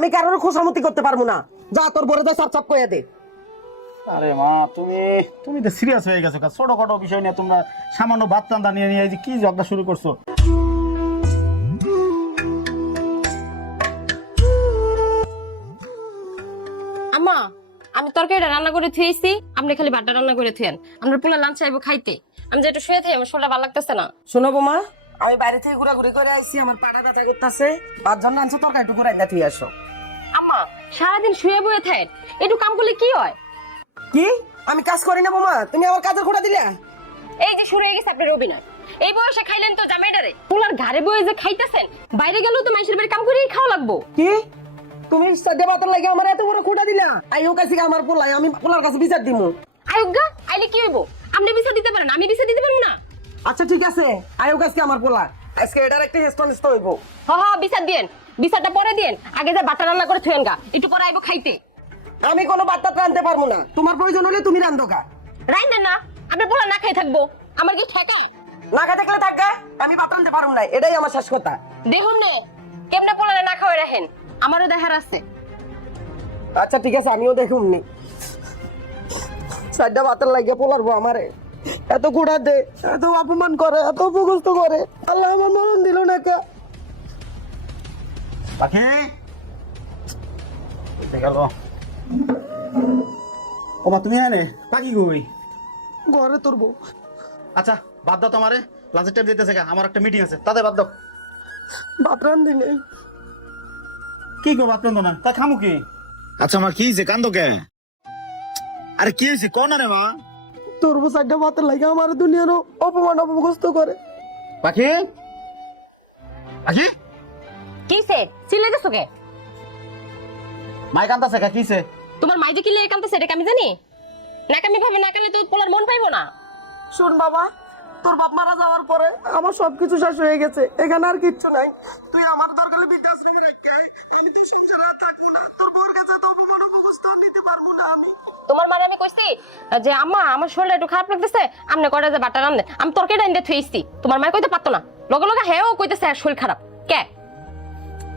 আমি কারোর খোসামতি করতে পারবো না। যা তোর বড় দা সাপ সাপ কইয়া দে। আরে মা তুমি তুমি তো সিরিয়াস হয়ে গেছো, ছোটখাটো বিষয় নিয়ে তোমরা সামান্য ভাত রান্না নিয়ে নিয়ে এই যে কি ঝগড়া শুরু করছো। আম্মা, আমি তরকারিটা রান্না করে থুয়েছি, আপনি খালি ভাতটা রান্না করে থুয়েন। আমরা পুরো লাঞ্চ চাইবো খাইতে। আমি যে একটু শুয়ে থাকি, আমার শরীরটা ভালো লাগতেছে না। শোনো বোমা, আমি বাইরে থেকে ঘোরাঘুরি করে আইছি, আমার পাটা ব্যথা করতেছে। ভাত জন্য আনছো, তরকারি একটু করে দিয়ে আসো। আম্মা, সারাদিন শুয়ে বয়ে থাকেন, একটু কাম করলে কি হয়? কি আমি কাজ করি না বোমা? তুমি আমার কাজের খোঁড়া দিলা? এই যে শুরু হয়ে গেছে আপনার অভিনয়। এই বয়সে খাইলেন তো জামাইডারে, পোলার ঘাড়ে বয়ে যে খাইতেছেন, বাইরে গেলেও তো মানুষের বাড়ি কাম করেই খাওয়া লাগবো। কি তুমি সাদে ভাতের লাগে আমার এত বড় খোঁড়া দিলা? আইও কাছে আমার পোলাই, আমি পোলার কাছে বিচার দিমু। আয়োগা আইলে কি হইব? আপনি বিচার দিতে পারেন, আমি বিচার দিতে পারবো না। আচ্ছা ঠিক আছে, আইও কাছে আমার পোলা, আজকে এটার একটা হেস্ট হইব। হ হ, বিচার দিয়েন, বিচারটা পরে দিয়েন। আগে যে বাটা রান্না করে থুয়েন গা, একটু পরে আইবো খাইতে। আমি কোনো বাচ্চা রাঁধতে পারবো না, তোমার প্রয়োজন হলে তুমি রান্ধো গা। রাইন না, আপনি পোলা না খাই থাকবো, আমার কি ঠেকায়? লাগা দেখলে থাকা, আমি ভাত রাঁধতে পারবো না, এটাই আমার শেষ কথা। দেখুন না কেমনে পোলা না খাওয়াই রাখেন, আমারও দেখার আছে। আচ্ছা ঠিক আছে, আমিও দেখুন নি। সাইডটা ভাতের লাগে পোলারবো আমারে, এত গুড়া দে, এত অপমান করে, এত অপগস্ত করে, আল্লাহ আমার মরণ দিল না কে। পাখি গেল ও মা, তুমি হ্যাঁ পাখি কই? ঘরে তোর বউ। আচ্ছা বাদ দাও, তোমারে লাঞ্চের টাইম দিতেছে, আমার একটা মিটিং আছে, তাদের বাদ দাও। ভাত রান্ধি নেই। কি গো ভাত রান্ধো না? তা খামু কি? আচ্ছা মা, কি হয়েছে? কান্দো কে? আরে কি হয়েছে কোন রে মা? তোর বউ সাইডটা ভাতের লাগে আমার দুনিয়ারও অপমান অপগস্ত করে। পাখি পাখি কিসে চিল্লাইতেছো কে? মাই কান্দাছে কা? কিছে? তোমার মাই যে কি লেগে কাঁদতেছে এটা কি আমি জানি? নাকামি ভাবে না কালে তো পোলার মন পাইবো না। শোন বাবা, তোর বাপ মারা যাওয়ার পরে আমার সবকিছু শেষ হয়ে গেছে, এখানে আর কিচ্ছু নাই। তুই আমার দরকারে বৃদ্ধাশ্রমে রেখে আয়, আমি তো সংসারে আর থাকবো না। তোর বউর কাছে তো অপমান অপগস্ত আর নিতে পারবো না আমি। তোমার মানে আমি কইছি যে আম্মা আমার শরীরটা একটু খারাপ লাগতেছে, আপনি কয়টা যে বাটা রান্ধে, আমি তরকারিটা এনে থুইছি। তোমার মাই কইতে পারতো না, লগে লগে হ্যাঁ ও কইতেছে আর শরীর খারাপ কে?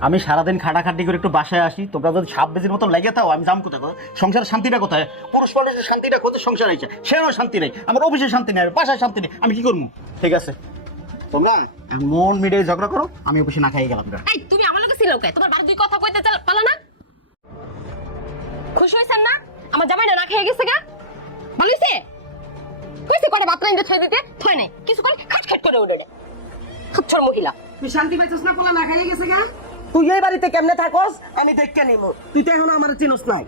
আমি সারাদিন খাটাখাটি করে একটু বাসায় আসি, তোমরা যদি সাপ বেজির মতন লেগে থাও, আমি যাম কোথায়? সংসারের শান্তিটা কোথায়? পুরুষ মানুষের শান্তিটা কোথায়? সংসার হয়েছে, সেও শান্তি নেই, আমার অফিসে শান্তি নেই, বাসায় শান্তি নেই, আমি কি করবো? ঠিক আছে তোমরা মন মিডিয়ে ঝগড়া করো, আমি অফিসে না খাই গেলাম। এই তুমি আমার লগে ছিলাও কে? তোমার বারো দুই কথা কইতে পারলা না? খুশি হইছেন না? আমার জামাইটা না খেয়ে গেছে গা, ভালো হইছে? কইছে করে বাত রান্ধে থই দিতে, থই নাই কিছু করে খাটখাট করে উড়ে খুচ্ছর মহিলা। তুই শান্তি পাইছিস না? পোলা না খাইয়ে গেছে গা। তুই এই বাড়িতে কেমনে থাকস আমি দেখতে নিব, তুই তো এখন আমার চিনস নাই।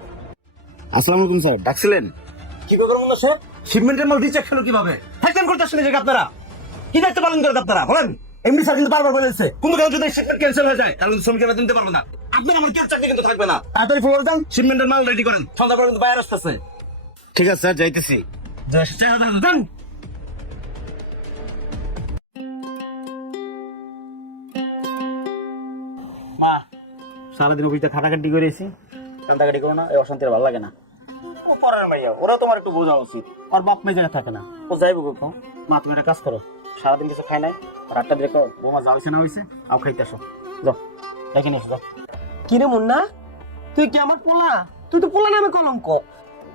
আসসালামু আলাইকুম স্যার, ডাকছিলেন? কি করবেন মনে হচ্ছে? শিপমেন্টের মাল রিচেক হলো কিভাবে? হ্যাকেন করতে আসলে যে আপনারা কি দায়িত্ব পালন করেন আপনারা বলেন? এমনি স্যার কিন্তু বারবার বলেছে কোনো কারণে যদি শিপমেন্ট ক্যান্সেল হয়ে যায় তাহলে শ্রমিকেরা দিতে পারবে না, আপনার আমার কেউ চাকরি কিন্তু থাকবে না। তাড়াতাড়ি ফোন দেন, শিপমেন্টের মাল রেডি করেন, সন্ধ্যা পর্যন্ত বাইরে আসতেছে। ঠিক আছে স্যার, যাইতেছি। দেন মা, সারাদিন অফিসে খাটাখাটি করে এসি, কান্দাকাটি করো না, এই অশান্তির ভালো লাগে না। ও পরের মাইয়া, ওরা তোমার একটু বোঝা উচিত, আর বাপ মেয়ে জায়গা থাকে না, ও যাইব কোথাও। মা তুমি একটা কাজ করো, সারাদিন কিছু খাই নাই, আর 8টা দিকে বৌমা যা হয়েছে না হয়েছে আও খাইতে আসো, যাও দেখে নিয়ে এসো যাও। কিরে মুন্না, তুই কি আমার পোলা? তুই তো পোলা নামে কলঙ্ক।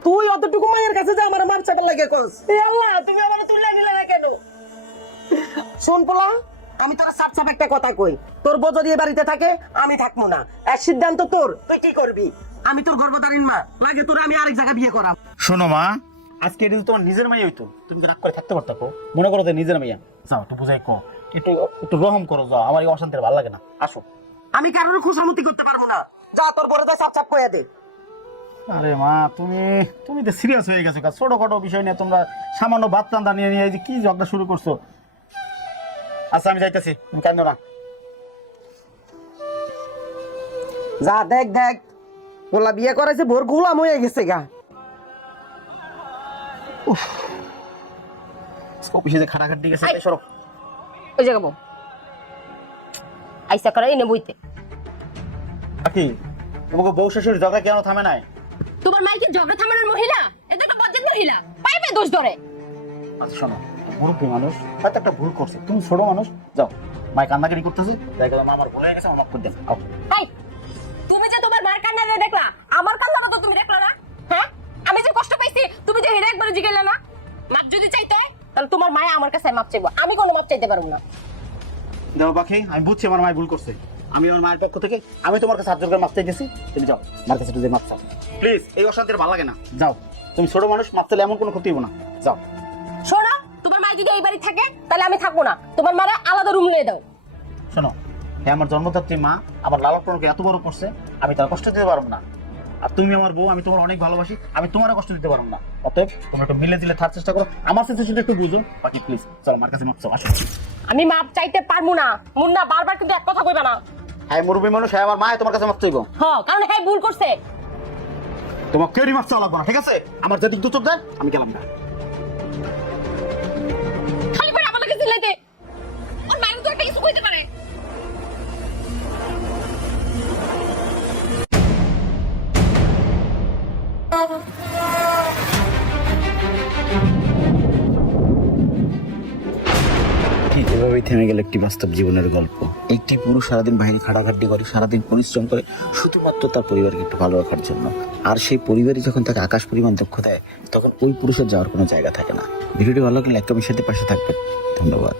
তুই অতটুকু মায়ের কাছে যে আমার মার চাটা লাগে কস, এ আল্লাহ তুমি আমার তুলে নিলে না কেন? শোন পোলা, আমি তোর সাপ সাপ একটা কথা কই, তোর বউ যদি এ বাড়িতে থাকে আমি থাকবো না, এক সিদ্ধান্ত তোর, তুই কি করবি? আমি তোর গর্ভধারীণ মা, লাগে তোর আমি আরেক জায়গা বিয়ে করাম। শোনো মা, আজকে এটা তোমার নিজের মেয়ে হইতো, তুমি কি রাগ করে থাকতে পারতো? মনে করো যে নিজের মেয়া, যাও একটু বুঝাই কো, একটু একটু রহম করো, যাও, আমার এই অশান্তির ভালো লাগে না, আসো। আমি কারোর খুশামতি করতে পারবো না, যা তোর বড় যা সাপ সাপ কইয়া দে। আরে মা, তুমি তুমি তো সিরিয়াস হয়ে গেছো, ছোটখাটো বিষয় নিয়ে তোমরা সামান্য ভাত রান্না নিয়ে নিয়ে এই যে কি ঝগড়া শুরু করছো। আচ্ছা আমি যাইতেছি, তুমি কান্দো না। যা দেখ দেখ, পোলা বিয়ে করাইছে ভোর গুলাম হয়ে গেছে গা। অফিসে যে খাটাখাটি গেছে, এই। সরো। ওই জায়গা বউ আইসা করে এনে বইতে। কি তোমাকে বউ শাশুড়ি ঝগড়া কেন থামে নাই? তোমার মাইকে ঝগড়া থামানোর মহিলা, এটা একটা বজ্জাত মহিলা, পাইবে দোষ ধরে। আচ্ছা শোনো, মুরব্বী মানুষ হয়তো একটা ভুল করছে, তুমি ছোট মানুষ, যাও। মাই কান্নাকাটি করতেছে, যাই করে মা আমার ভুলে গেছে, আমার মাফ করে দেন। এই তুমি যে তোমার মার দেখলা আমার কান্নাটা তো তুমি দেখলা না হ্যাঁ আমি যে কষ্ট পাইছি তুমি যে হেরে একবার জিগাইলা না মাপ যদি চাইতে তাহলে তোমার মায়া আমার কাছে মাপ চাইবো আমি কোনো মাপ চাইতে পারবো না দেখো পাখি, আমি বুঝছি আমার মায়ের ভুল করছে। আমি আমার মায়ের পক্ষ থেকে আমি তোমার কাছে 7 জনের মাপ চাইতেছি। তুমি যাও, মার কাছে একটু যে মাপ চাও প্লিজ। এই অশান্তির ভালো লাগে না, যাও। তুমি ছোট মানুষ, মাপ চাইলে এমন কোনো ক্ষতি হবো না, যাও। শোনো তোমার মা যদি এই বাড়ি থাকে তাহলে আমি থাকবো না, তোমার মারা আলাদা রুম নিয়ে দাও। শোনো, হ্যাঁ আমার জন্মদাত্রী মা আমার লালন পালনকে এত বড় করছে, আমি তার কষ্ট দিতে পারবো না। আর তুমি আমার বউ, আমি তোমার অনেক ভালোবাসি, আমি তোমার কষ্ট দিতে পারবো না। অতএব তোমরা একটু মিলে দিলে থাকার চেষ্টা করো, আমার সিচুয়েশনটা একটু বুঝো। বাকি প্লিজ চলো, আমার কাছে মাপ চাও, আসো। আমি মাপ চাইতে পারবো না মুন্না, বারবার কিন্তু এক কথা কইবা না। হ্যাঁ মুরব্বী মানুষ, হ্যাঁ আমার মা তোমার কাছে মাপ চাইবো। হ্যাঁ কারণ হ্যাঁ ভুল করছে। তোমার কেউই মাপ চাওয়া লাগবে না, ঠিক আছে? আমার যেটুকু দু চোখ দেয় আমি গেলাম না। খালি করে আমার কাছে লাগে ওর মায়ের তো একটা কিছু কইতে পারে। এভাবেই থেমে গেল একটি বাস্তব জীবনের গল্প। একটি পুরুষ সারাদিন বাইরে খাটাখাটি করে, সারাদিন পরিশ্রম করে শুধুমাত্র তার পরিবারকে একটু ভালো রাখার জন্য। আর সেই পরিবারই যখন তাকে আকাশ পরিমাণ দক্ষ দেয়, তখন ওই পুরুষের যাওয়ার কোনো জায়গা থাকে না। ভিডিওটি ভালো লাগলে লাইক কমেন্ট সাথে পাশে থাকবেন। ধন্যবাদ।